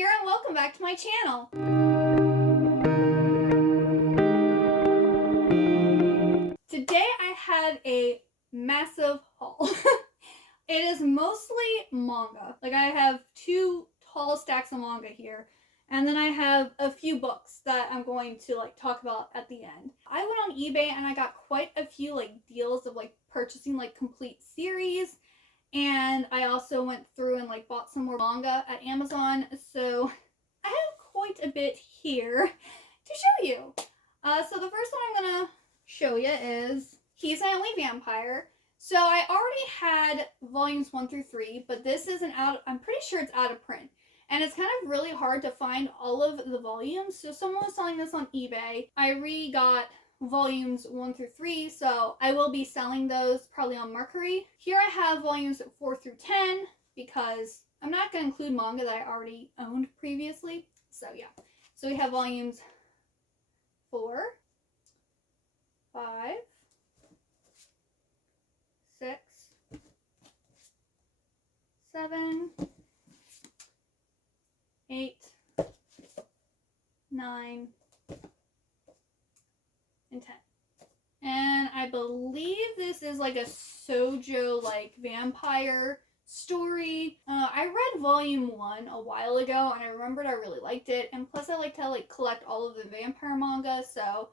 here and welcome back to my channel. Today I had a massive haul. It is mostly manga. Like I have 2 tall stacks of manga here. And then I have a few books that I'm going to talk about at the end. I went on eBay and I got quite a few deals of purchasing complete series. And I also went through and bought some more manga at Amazon. So I have quite a bit here to show you. So the first one I'm gonna show you is He's My Only Vampire. So I already had volumes 1 through 3, but this isn't out. I'm pretty sure it's out of print. And it's kind of really hard to find all of the volumes. So someone was selling this on eBay. I re-got volumes 1 through 3, so I will be selling those probably on Mercury. Here I have volumes 4 through 10 because I'm not going to include manga that I already owned previously. So yeah. So we have volumes 4, 5, 6, 7, 8, 9, and 10. And I believe this is a shoujo vampire story. I read volume 1 a while ago and I remembered I really liked it, and plus I like to collect all of the vampire manga, so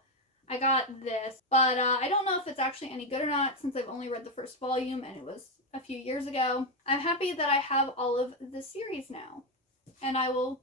I got this. But I don't know if it's actually any good or not since I've only read the first volume and it was a few years ago. I'm happy that I have all of the series now and I will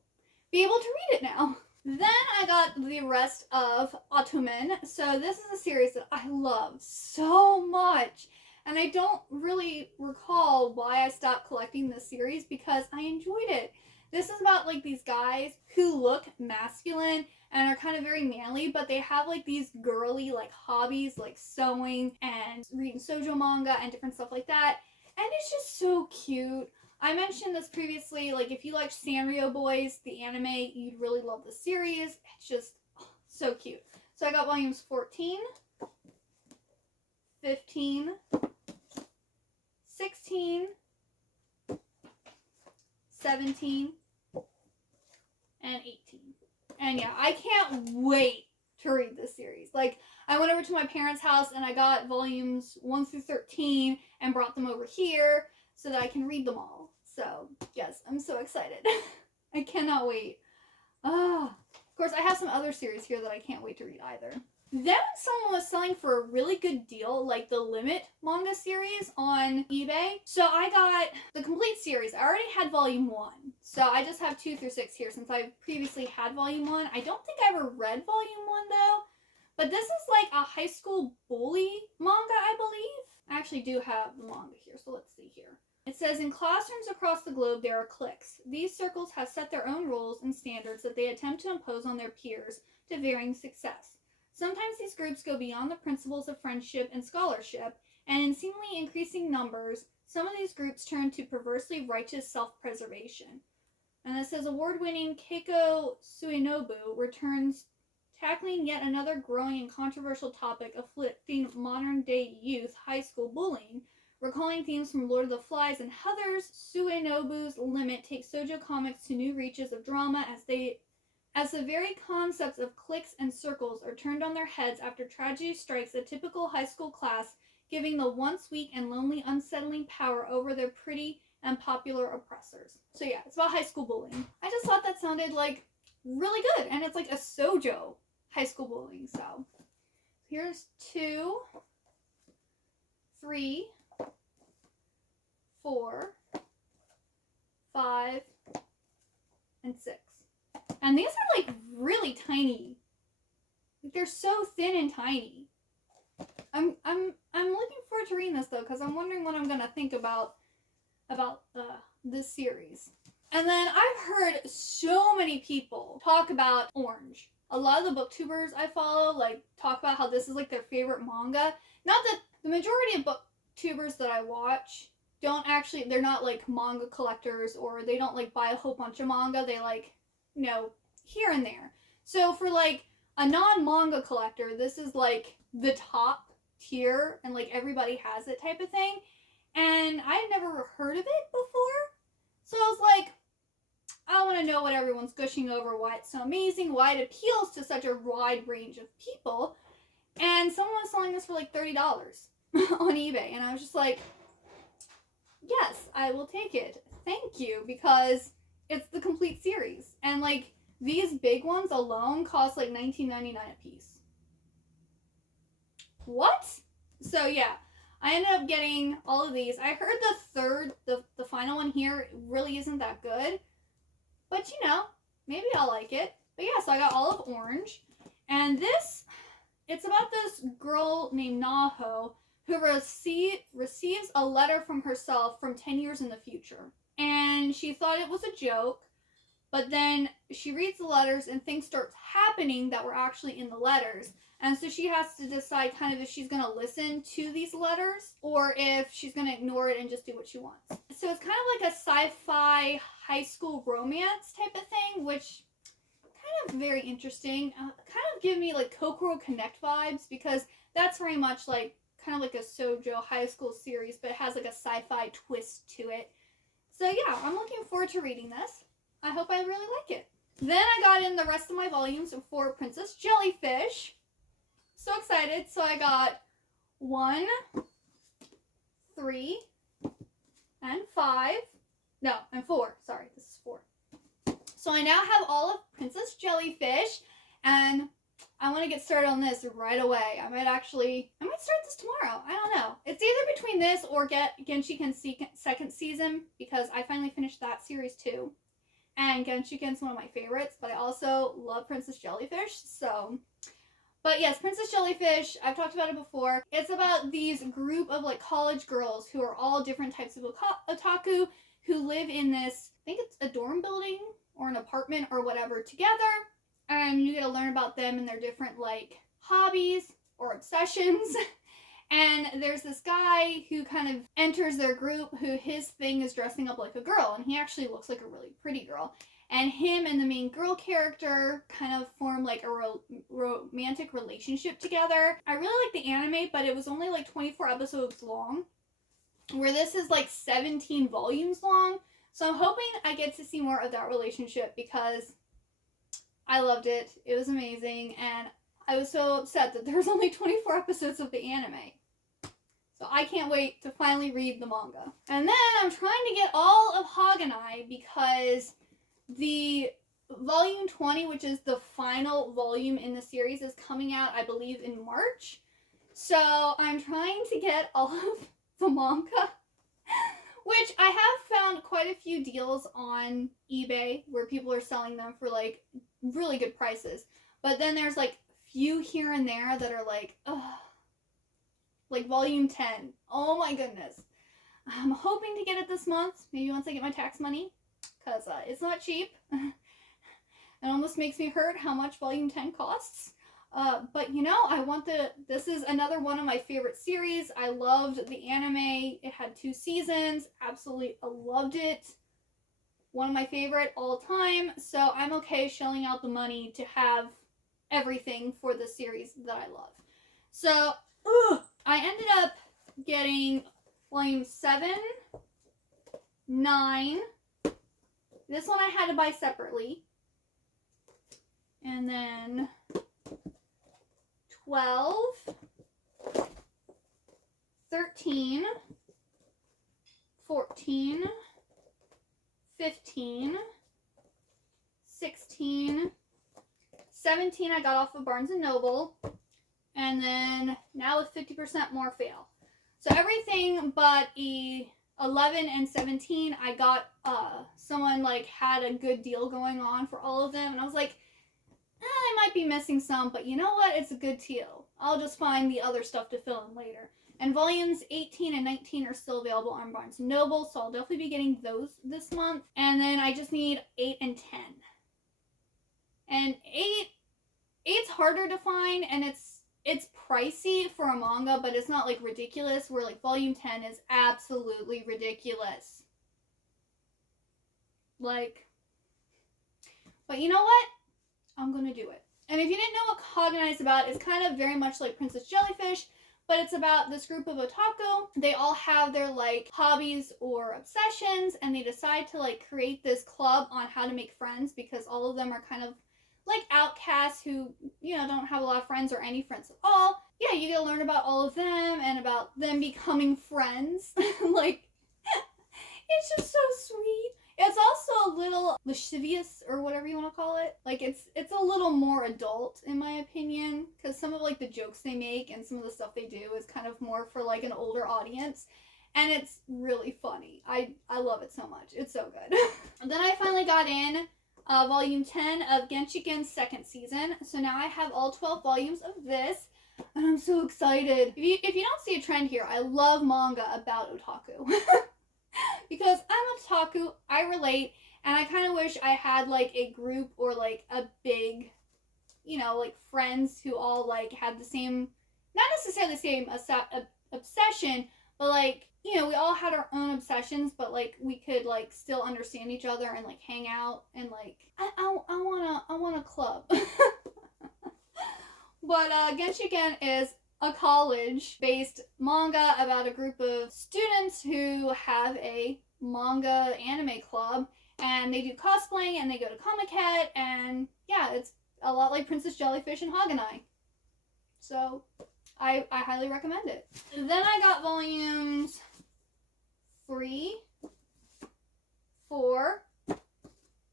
be able to read it now. Then I got the rest of Ottoman. So this is a series that I love so much. And I don't really recall why I stopped collecting this series because I enjoyed it. This is about these guys who look masculine and are kind of very manly, but they have these girly hobbies like sewing and reading shoujo manga and different stuff like that. And it's just so cute. I mentioned this previously, if you like Sanrio Boys, the anime, you'd really love the series. It's just so cute. So I got volumes 14, 15, 16, 17, and 18. And yeah, I can't wait to read this series. I went over to my parents' house and I got volumes 1 through 13 and brought them over here so that I can read them all. So, yes, I'm so excited. I cannot wait. Of course, I have some other series here that I can't wait to read either. Then someone was selling for a really good deal, the Limit manga series on eBay. So I got the complete series. I already had volume 1. So I just have 2 through 6 here since I previously had volume 1. I don't think I ever read volume 1 though. But this is a high school bully manga, I believe. I actually do have the manga here, so let's see here. It says, in classrooms across the globe, there are cliques. These circles have set their own rules and standards that they attempt to impose on their peers to varying success. Sometimes these groups go beyond the principles of friendship and scholarship, and in seemingly increasing numbers, some of these groups turn to perversely righteous self-preservation. And it says, award-winning Keiko Suenobu returns, tackling yet another growing and controversial topic afflicting modern-day youth, high school bullying. Recalling themes from Lord of the Flies and Heathers, Suenobu's Limit takes shoujo comics to new reaches of drama as the very concepts of cliques and circles are turned on their heads after tragedy strikes a typical high school class, giving the once weak and lonely unsettling power over their pretty and popular oppressors. So yeah, it's about high school bullying. I just thought that sounded really good, and it's a shoujo high school bullying. So here's 2, 3, 4, 5, and 6. And these are really tiny. They're so thin and tiny. I'm looking forward to reading this though, because I'm wondering what I'm gonna think about this series. And then I've heard so many people talk about Orange. A lot of the booktubers I follow talk about how this is their favorite manga. Not that the majority of booktubers that I watch they're not manga collectors, or they don't buy a whole bunch of manga. They here and there. So for a non-manga collector, this is the top tier and everybody has it type of thing. And I had never heard of it before. So I was I want to know what everyone's gushing over, why it's so amazing, why it appeals to such a wide range of people. And someone was selling this for like $30 on eBay. And I was just like, yes, I will take it. Thank you, because it's the complete series. And like these big ones alone cost like $19.99 a piece. What? So yeah, I ended up getting all of these. I heard the final one here really isn't that good. But you know, maybe I'll like it. But yeah, so I got all of orange. And this, it's about this girl named Naho who receives a letter from herself from 10 years in the future. And she thought it was a joke, but then she reads the letters and things start happening that were actually in the letters. And so she has to decide kind of if she's going to listen to these letters or if she's going to ignore it and just do what she wants. So it's kind of like a sci-fi high school romance type of thing, which kind of very interesting. Kind of give me like Kokoro Connect vibes, because that's very much like kind of like a shoujo high school series, but it has like a sci-fi twist to it. So yeah, I'm looking forward to reading this. I hope I really like it. Then I got in the rest of my volumes for Princess Jellyfish. So excited. So I got 1, 3, and 5. No, and 4. Sorry, this is 4. So I now have all of Princess Jellyfish, and I want to get started on this right away. I might start this tomorrow. I don't know. It's either between this or get Genshiken's second season, because I finally finished that series too. And Genshiken's one of my favorites, but I also love Princess Jellyfish, so... But yes, Princess Jellyfish, I've talked about it before. It's about these group of like college girls who are all different types of otaku who live in this, I think it's a dorm building or an apartment or whatever together. And you get to learn about them and their different like hobbies or obsessions. And there's this guy who kind of enters their group who his thing is dressing up like a girl. And he actually looks like a really pretty girl. And him and the main girl character kind of form like a romantic relationship together. I really like the anime, but it was only like 24 episodes long, where this is like 17 volumes long. So I'm hoping I get to see more of that relationship, because I loved it. It was amazing. And I was so upset that there was only 24 episodes of the anime. So I can't wait to finally read the manga. And then I'm trying to get all of Haganai, because the volume 20, which is the final volume in the series, is coming out, I believe, in March. So I'm trying to get all of the manga, which I have found quite a few deals on eBay where people are selling them for like really good prices. But then there's like few here and there that are like, ugh, like volume 10. Oh my goodness. I'm hoping to get it this month, maybe once I get my tax money, because it's not cheap. It almost makes me hurt how much volume 10 costs. But you know, this is another one of my favorite series. I loved the anime. It had 2 seasons. Absolutely loved it. One of my favorite all time. So I'm okay shelling out the money to have everything for the series that I love. So I ended up getting volume 7, 9. This one I had to buy separately. And then 12, 13, 14, 15, 16, 17 I got off of Barnes & Noble, and then now with 50% more fail. So everything but 11 and 17, I got, someone like had a good deal going on for all of them, and I was like, I might be missing some, but you know what? It's a good deal. I'll just find the other stuff to fill in later. And volumes 18 and 19 are still available on Barnes & Noble, so I'll definitely be getting those this month. And then I just need 8 and 10. And 8's harder to find, and it's pricey for a manga, but it's not like ridiculous, where like volume 10 is absolutely ridiculous. Like, but you know what? I'm gonna do it. And if you didn't know what Haganai is about, it's kind of very much like Princess Jellyfish, But it's about this group of otaku. They all have their like hobbies or obsessions, and they decide to like create this club on how to make friends, because all of them are kind of like outcasts who, you know, don't have a lot of friends or any friends at all. Yeah, you get to learn about all of them and about them becoming friends. Like, it's just so sweet. It's also a little lascivious, or whatever you want to call it. Like, it's a little more adult, in my opinion, because some of like the jokes they make and some of the stuff they do is kind of more for like an older audience, and it's really funny. I love it so much. It's so good. And then I finally got in volume 10 of Genshiken's second season, so now I have all 12 volumes of this, and I'm so excited. If you don't see a trend here, I love manga about otaku. Because I'm a otaku, I relate, and I kind of wish I had like a group or like a big, you know, like friends who all like had the same, not necessarily the same obsession, but like, you know, we all had our own obsessions, but like we could like still understand each other and like hang out and like I want a club. But Genshiken is a college-based manga about a group of students who have a manga anime club, and they do cosplaying and they go to Comic-Con, and yeah, it's a lot like Princess Jellyfish and Haganai. So I highly recommend it. Then I got volumes 3, 4,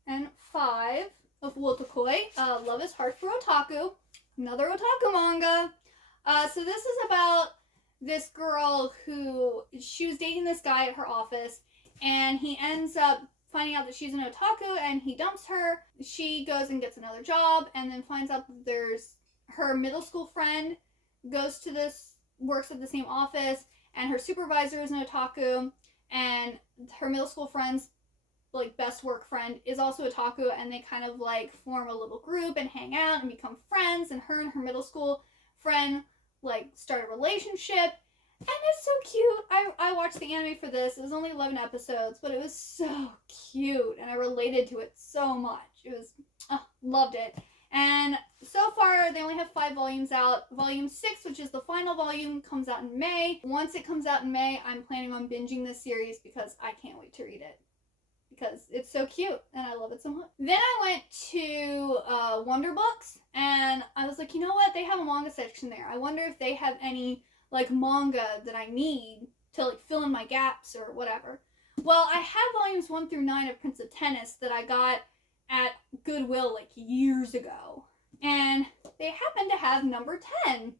and 5 of Wotakoi, Love is Hard for Otaku, another otaku manga. So this is about this girl who, she was dating this guy at her office, and he ends up finding out that she's an otaku, and he dumps her. She goes and gets another job, and then finds out that there's her middle school friend goes to this, works at the same office, and her supervisor is an otaku, and her middle school friend's like best work friend is also otaku, and they kind of like form a little group and hang out and become friends, and her middle school friend like start a relationship, and it's so cute. I watched the anime for this. It was only 11 episodes, but it was so cute, and I related to it so much. It was, loved it. And so far, they only have 5 volumes out. Volume 6, which is the final volume, comes out in May. Once it comes out in May, I'm planning on binging this series because I can't wait to read it, because it's so cute and I love it so much. Then I went to Wonder Books, and I was like, you know what? They have a manga section there. I wonder if they have any like manga that I need to like fill in my gaps or whatever. Well, I have volumes 1 through 9 of Prince of Tennis that I got at Goodwill like years ago, and they happen to have number 10.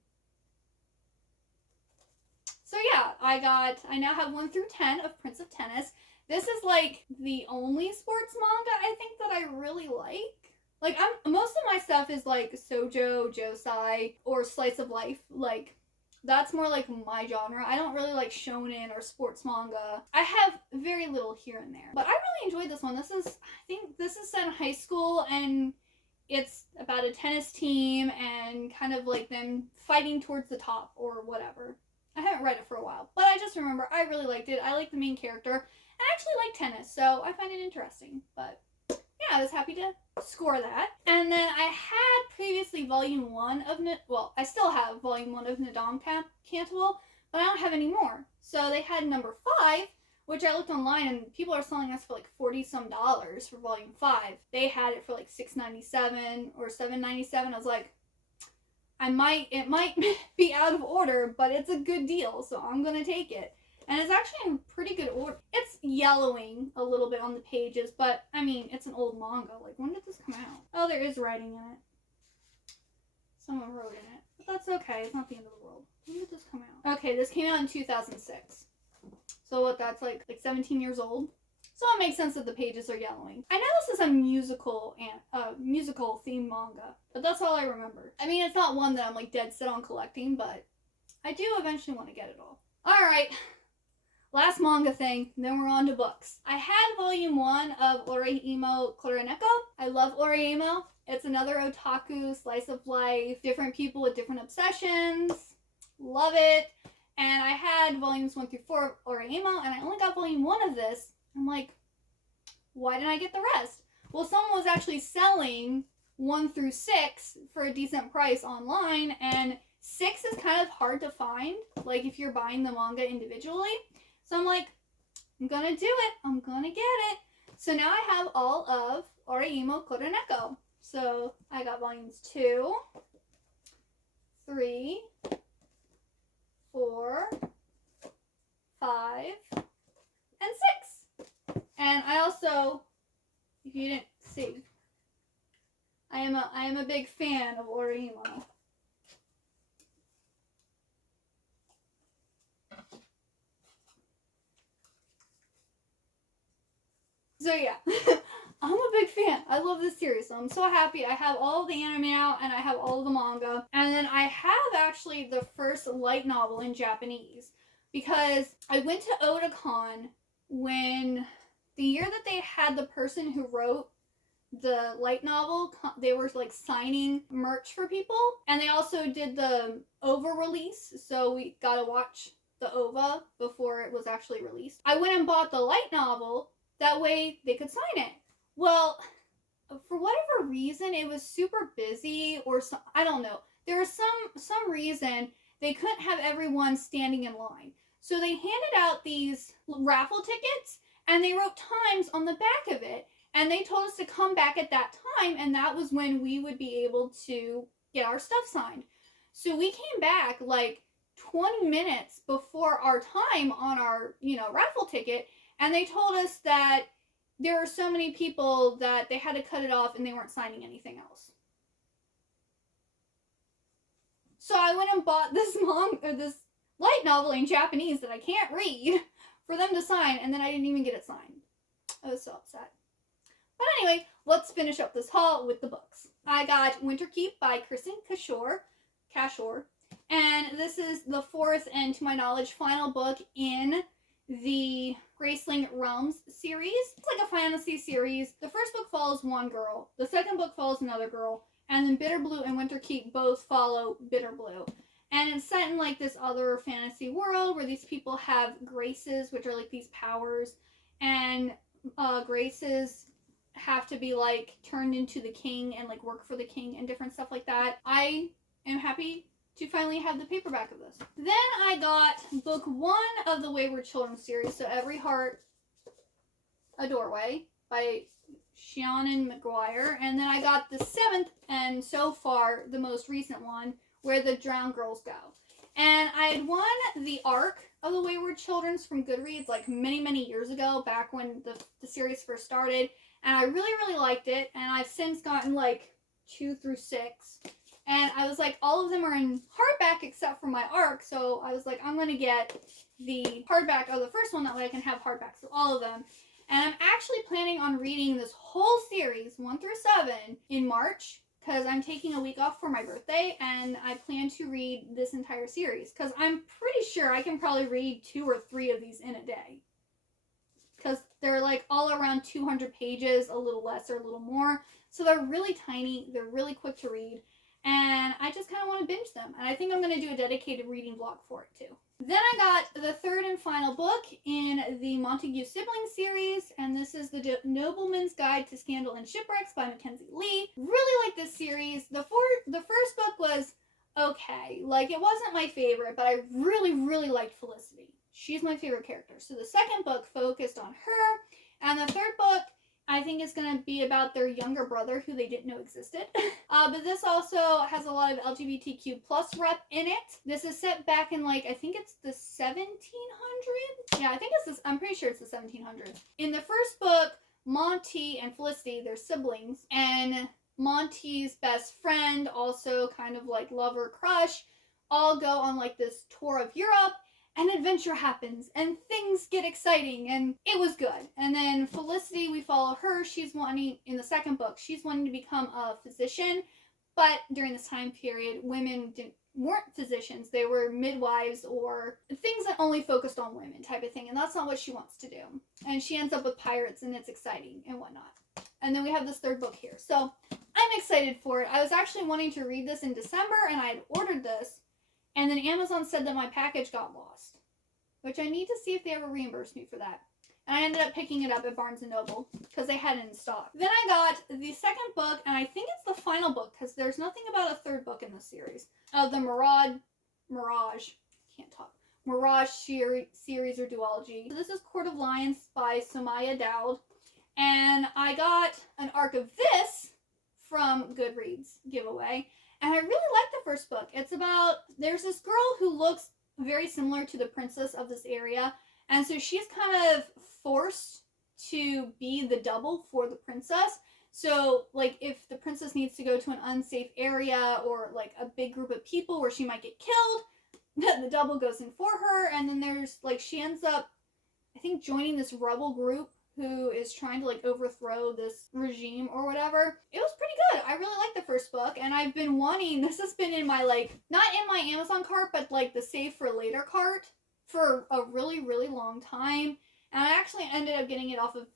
So yeah, I now have 1 through 10 of Prince of Tennis. This is like the only sports manga I think that I really like. Like, most of my stuff is like shoujo, josei, or slice of life. Like, that's more like my genre. I don't really like shonen or sports manga. I have very little here and there. But I really enjoyed this one. I think this is set in high school, and it's about a tennis team and kind of like them fighting towards the top or whatever. I haven't read it for a while, but I just remember I really liked it. I like the main character. I actually like tennis, so I find it interesting. But yeah, I was happy to score that. And then I had previously volume 1 of, I still have volume 1 of Nadam Cantabile, but I don't have any more. So they had number 5, which I looked online, and people are selling us for like $40-some for volume 5. They had it for like $6.97 or $7.97. I was like, it might be out of order, but it's a good deal, so I'm gonna take it. And it's actually in pretty good order. It's yellowing a little bit on the pages, but I mean, it's an old manga. Like, when did this come out? Oh, there is writing in it. Someone wrote in it. But that's okay. It's not the end of the world. When did this come out? Okay, this came out in 2006. So what, that's like 17 years old? So it makes sense that the pages are yellowing. I know this is a musical theme manga, but that's all I remember. I mean, it's not one that I'm like dead set on collecting, but I do eventually want to get it all. Alright, last manga thing, and then we're on to books. I had volume 1 of Oreimo Koroneko. I love Oreimo. It's another otaku slice of life, different people with different obsessions. Love it. And I had volumes 1 through 4 of Oreimo, and I only got volume 1 of this. I'm like, why didn't I get the rest? Well, someone was actually selling 1 through 6 for a decent price online, and 6 is kind of hard to find, like if you're buying the manga individually. So I'm like, I'm gonna do it. I'm gonna get it. So now I have all of Oreimo Koroneko. So I got volumes 2, 3, 4, 5, and 6. And I also, if you didn't see, I am a big fan of Oreimo. So yeah, I'm a big fan. I love this series, so I'm so happy. I have all of the anime out, and I have all of the manga. And then I have actually the first light novel in Japanese, because I went to Otakon when the year that they had the person who wrote the light novel, they were like signing merch for people, and they also did the OVA release, so we got to watch the OVA before it was actually released. I went and bought the light novel, that way they could sign it. Well, for whatever reason, it was super busy, or some, I don't know. There was some reason they couldn't have everyone standing in line. So they handed out these raffle tickets, and they wrote times on the back of it. And they told us to come back at that time, and that was when we would be able to get our stuff signed. So we came back like 20 minutes before our time on our, raffle ticket, and they told us that there were so many people that they had to cut it off and they weren't signing anything else. So I went and bought this this light novel in Japanese that I can't read for them to sign, and then I didn't even get it signed. I was so upset. But anyway, let's finish up this haul with the books. I got Winter Keep by Kristen Cashore, and this is the 4th and, to my knowledge, final book in the Graceling Realms series. It's like a fantasy series. The first book follows one girl, the second book follows another girl, and then Bitter Blue and Winter Keep both follow Bitter Blue. And it's set in like this other fantasy world where these people have graces, which are like these powers, and graces have to be like turned into the king and like work for the king and different stuff like that. I am happy to finally have the paperback of this. Then I got book 1 of the Wayward Children series, so Every Heart a Doorway by Shannon McGuire, and then I got the 7th and so far the most recent one, Where the Drowned Girls Go. And I had won the ARC of the Wayward Children's from Goodreads like many years ago, back when the series first started, and I really liked it, and I've since gotten like 2 through 6. And I was like, all of them are in hardback except for my ARC, so I was like, I'm going to get the hardback of the first one, that way I can have hardbacks of all of them. And I'm actually planning on reading this whole series, 1 through 7, in March, because I'm taking a week off for my birthday, and I plan to read this entire series, because I'm pretty sure I can probably read 2 or 3 of these in a day. Because they're like all around 200 pages, a little less or a little more. So they're really tiny, they're really quick to read, and I just kind of want to binge them. And I think I'm going to do a dedicated reading vlog for it too. Then I got the 3rd and final book in the Montague Siblings series, and this is the Nobleman's Guide to Scandal and Shipwrecks by Mackenzie Lee. Really like this series. The first book was okay. Like, it wasn't my favorite, but I really liked Felicity. She's my favorite character. So the second book focused on her, and the 3rd book I think is going to be about their younger brother who they didn't know existed. But this also has a lot of LGBTQ plus rep in it. This is set back in like, I think it's the 1700s? Yeah, I think it's this, I'm pretty sure it's the 1700s. In the first book, Monty and Felicity, they're siblings, and Monty's best friend, also kind of like lover crush, all go on like this tour of Europe, and adventure happens, and things get exciting, and it was good. And then Felicity, we follow her. She's wanting, in the second book, she's wanting to become a physician, but during this time period, women weren't physicians. They were midwives or things that only focused on women type of thing, and that's not what she wants to do. And she ends up with pirates, and it's exciting and whatnot. And then we have this 3rd book here. So I'm excited for it. I was actually wanting to read this in December, and I had ordered this, and then Amazon said that my package got lost, which I need to see if they ever reimburse me for that. And I ended up picking it up at Barnes & Noble because they had it in stock. Then I got the second book, and I think it's the final book because there's nothing about a third book in this series. Of the Mirage series or duology. So this is Court of Lions by Samaya Dowd. And I got an arc of this from Goodreads giveaway. And I really like the first book. It's about, there's this girl who looks very similar to the princess of this area. And so she's kind of forced to be the double for the princess. So, like, if the princess needs to go to an unsafe area or, like, a big group of people where she might get killed, the double goes in for her. And then there's, like, she ends up, I think, joining this rebel group who is trying to, like, overthrow this regime or whatever. It was pretty good. I really liked the first book. And I've been wanting, this has been in my, like, not in my Amazon cart, but, like, the save for later cart for a really, really long time. And I actually ended up getting it off of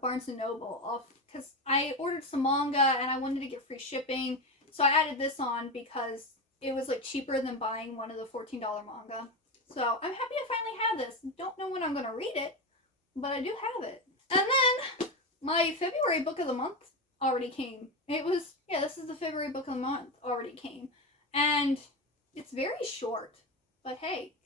Barnes & Noble because I ordered some manga and I wanted to get free shipping. So I added this on because it was like cheaper than buying one of the $14 manga. So I'm happy to finally have this. Don't know when I'm going to read it, but I do have it. And then my February book of the month already came. This is the February book of the month already came. And it's very short, but hey,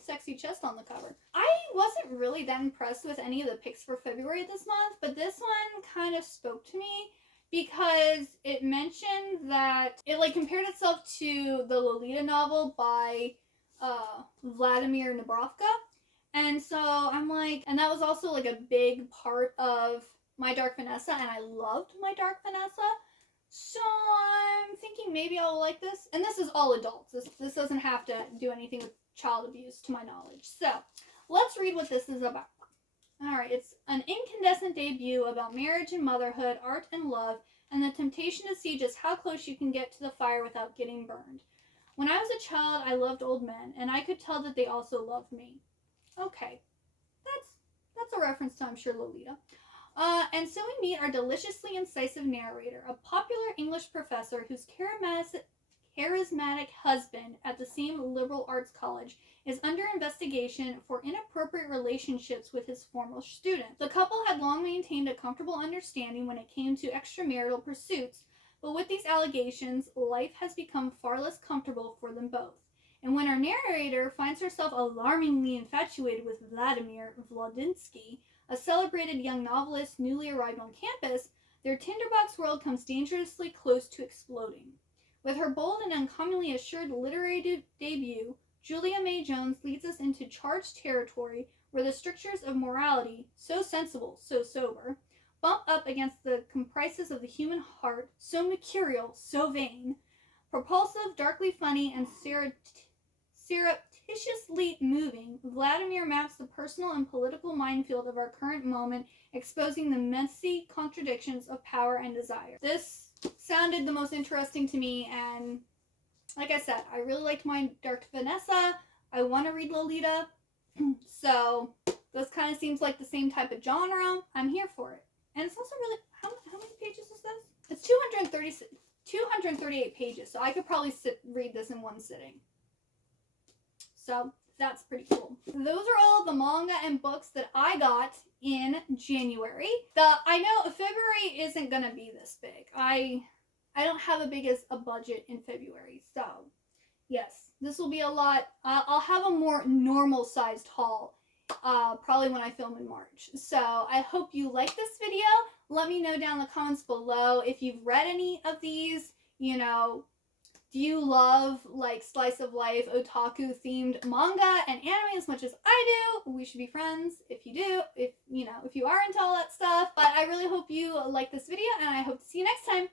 sexy chest on the cover. I wasn't really that impressed with any of the picks for February this month, but this one kind of spoke to me because it mentioned that it like compared itself to the Lolita novel by Vladimir Nabokov. And so I'm like, and that was also like a big part of My Dark Vanessa, and I loved My Dark Vanessa. So I'm thinking maybe I'll like this. And this is all adults. This doesn't have to do anything with child abuse to my knowledge. So let's read what this is about. Alright, it's an incandescent debut about marriage and motherhood, art and love, and the temptation to see just how close you can get to the fire without getting burned. When I was a child, I loved old men, and I could tell that they also loved me. Okay, that's a reference to, I'm sure, Lolita. And so we meet our deliciously incisive narrator, a popular English professor whose charismatic husband at the same liberal arts college is under investigation for inappropriate relationships with his former student. The couple had long maintained a comfortable understanding when it came to extramarital pursuits, but with these allegations, life has become far less comfortable for them both. And when our narrator finds herself alarmingly infatuated with Vladimir Vladinsky, a celebrated young novelist newly arrived on campus, their tinderbox world comes dangerously close to exploding. With her bold and uncommonly assured literary debut, Julia May Jones leads us into charged territory where the strictures of morality, so sensible, so sober, bump up against the caprices of the human heart, so mercurial, so vain. Propulsive, darkly funny, and surreptitiously moving, Vladimir maps the personal and political minefield of our current moment, exposing the messy contradictions of power and desire. This sounded the most interesting to me, and like I said, I really liked My Dark Vanessa. I want to read Lolita, so this kind of seems like the same type of genre. I'm here for it. And it's also really, how many pages is this? It's 238 pages, so I could probably read this in one sitting. So that's pretty cool. Those are all the manga and books that I got in January. I know February isn't gonna be this big. I don't have a budget in February, so yes, this will be a lot. I'll have a more normal sized haul probably when I film in March. So I hope you like this video. Let me know down in the comments below if you've read any of these. You know, do you love like slice of life otaku themed manga and anime as much as I do? We should be friends if you do, if you are into all that stuff. But I really hope you like this video, and I hope to see you next time.